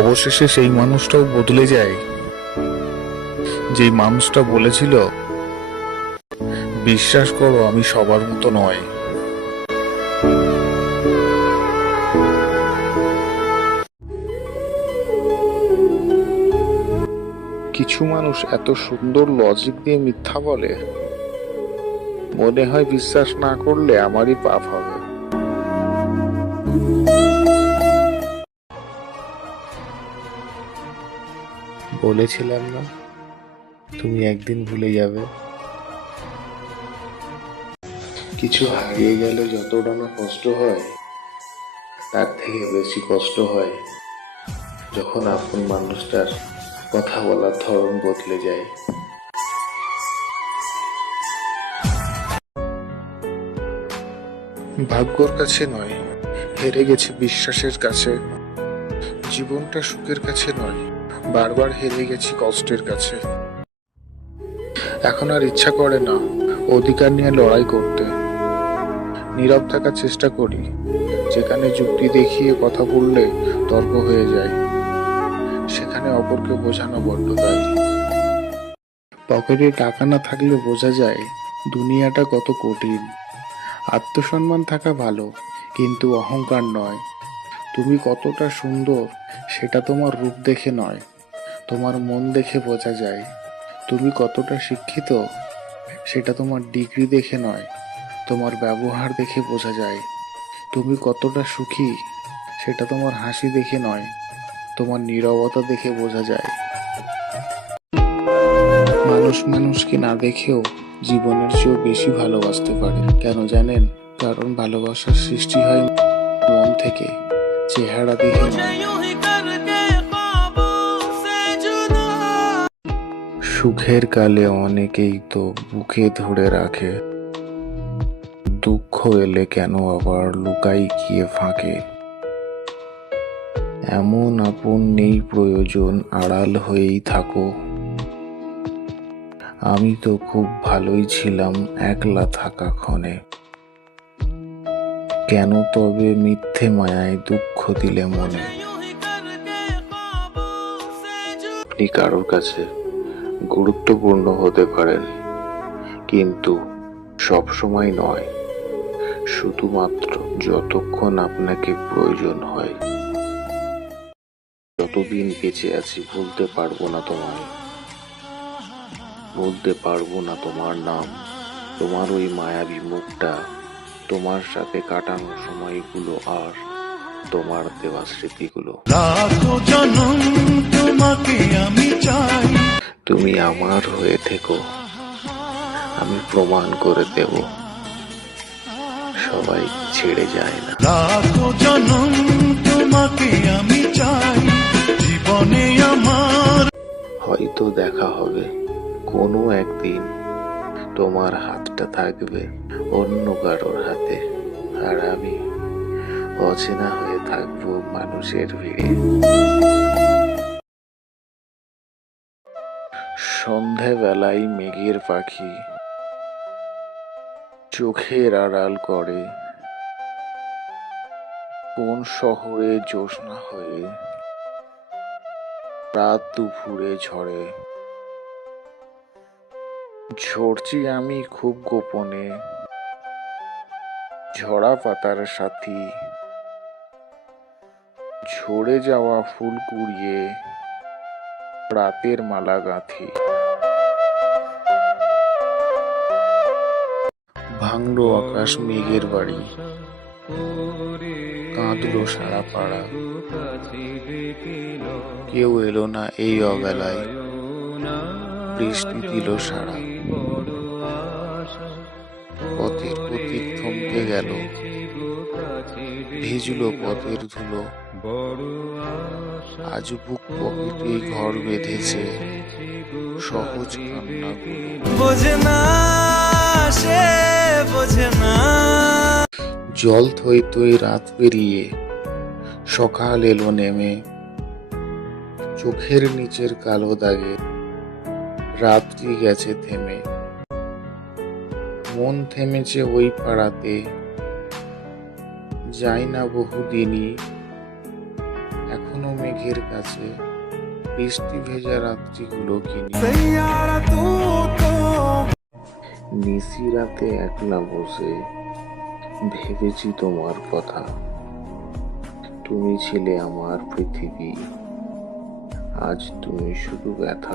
অবশেষে সেই মানুষটাও বদলে যায়। যেই মানুষটা বলেছিল, বিশ্বাস করো, আমি সবার মতো নয়। কিছু মানুষ এত সুন্দর লজিক দিয়ে মিথ্যা বলে, মনে হয় বিশ্বাস না করলে আমারই পাপ হবে। বলেছিলাম না, তুমি একদিন ভুলে যাবে। কিছু হারিয়ে গেলে যতটা না কষ্ট হয়, তার থেকে বেশি কষ্ট হয় যখন আপন মানুষটার কথা বলার ধরন বদলে যায়। ভাগ্যর কাছে নয়, হেরে গেছে বিশ্বাসের কাছে, জীবনটা সুখের কাছে নয়। বারবার হেরে গেছি কষ্টের কাছে। এখন আর ইচ্ছা করে না অধিকার নিয়ে লড়াই করতে। নীরব থাকার চেষ্টা করি, যেখানে যুক্তি দেখিয়ে কথা বললে তর্ক হয়ে যায়। সেখানে অপরকে বোঝানো বড্ড দায় পকেটে টাকা না থাকলে বোঝা যায় দুনিয়াটা কত কঠিন। আত্মসম্মান থাকা ভালো, কিন্তু অহংকার নয়। তুমি কতটা সুন্দর, সেটা তোমার রূপ দেখে নয়। তোমার মন দেখে বোঝা যায়। তুমি কতটা শিক্ষিত, সেটা তোমার ডিগ্রি দেখে নয়, তোমার ব্যবহার দেখে বোঝা যায়। তুমি কতটা সুখী, সেটা তোমার হাসি দেখে নয়, তোমার নীরবতা দেখে বোঝা যায়। মানুষ মানুষকে না দেখেও জীবনের চেয়েও বেশি ভালোবাসতে পারে। কেন জানেন? কারণ ভালোবাসার সৃষ্টি হয় মন থেকে, চেহারা দেখে নয়। সুখের কালে অনেকেই তো বুকে ধরে রাখে। দুঃখ এলে কেন আবার লুকাই গিয়ে ফাঁকে? এমন আপন নেই প্রয়োজন আড়াল হয়েই থাকো। আমি তো খুব ভালোই ছিলাম একলা থাকা ক্ষণে কেন তবে মিথ্যে মায়ায় দুঃখ দিলে মনে? কারোর কাছে গুরুত্বপূর্ণ হতে পারেন। কিন্তু সব সময় নয়, শুধুমাত্র যতক্ষণ আপনাকে প্রয়োজন হয়। যতদিন বেঁচে আছি, ভুলতে পারব না তোমায়। ভুলতে পারব না তোমার নাম, তোমার ওই মায়াবী মুখটা, তোমার সাথে কাটানো সময়গুলো আর তোমার দেওয়া স্মৃতিগুলো। জনম তুমি আমার হয়ে থেকো। আমি প্রমাণ করে দেব। সবাই ছেড়ে যায় না। লাখো জনম তোমাকে আমি চাই। জীবনে আমার হয়তো দেখা হবে। কোনো একদিন তোমার হাতটা থাকবে অন্য কারোর হাতে। আর আমি অচেনা হয়ে থাকব মানুষের ভিড়ে। সন্ধেবেলায় মেঘের পাখি চোখের আড়াল করে। কোন শহরে জ্যোৎস্না হয়ে? রাত দুপুরে ঝরে ঝরছি আমি খুব গোপনে। ঝরা পাতার সাথী। ঝরে যাওয়া ফুল কুড়িয়ে রাতের মালা গাঁথি। ভাঙলো আকাশ মেঘের বাড়ি। কাঁদলো সারা পাড়া। কেউ এলো না এই অবেলায়। বৃষ্টি দিল সারা। পথের প্রতীক থমকে গেল। ভিজলো পথের ধুলো। আজ বুক পকেটে ঘর বেঁধেছে সহজ কান্নাগুলো। বোঝে না সে বোঝে না জল থই থই রাত পেরিয়ে সকাল এলো নেমে। চোখের নিচের কালো দাগে রাত্রি গেছে থেমে। মন থেমেছে ওই পাড়াতে যাই না বহুদিনই, এখনও মেঘের কাছে বৃষ্টি ভেজা রাত্রিগুলো কিনি। নিশি রাতে একলা বসে ভেবেছি তোমার কথা। তুমি ছিলে আমার পৃথিবী, আজ তুমি শুধু ব্যথা।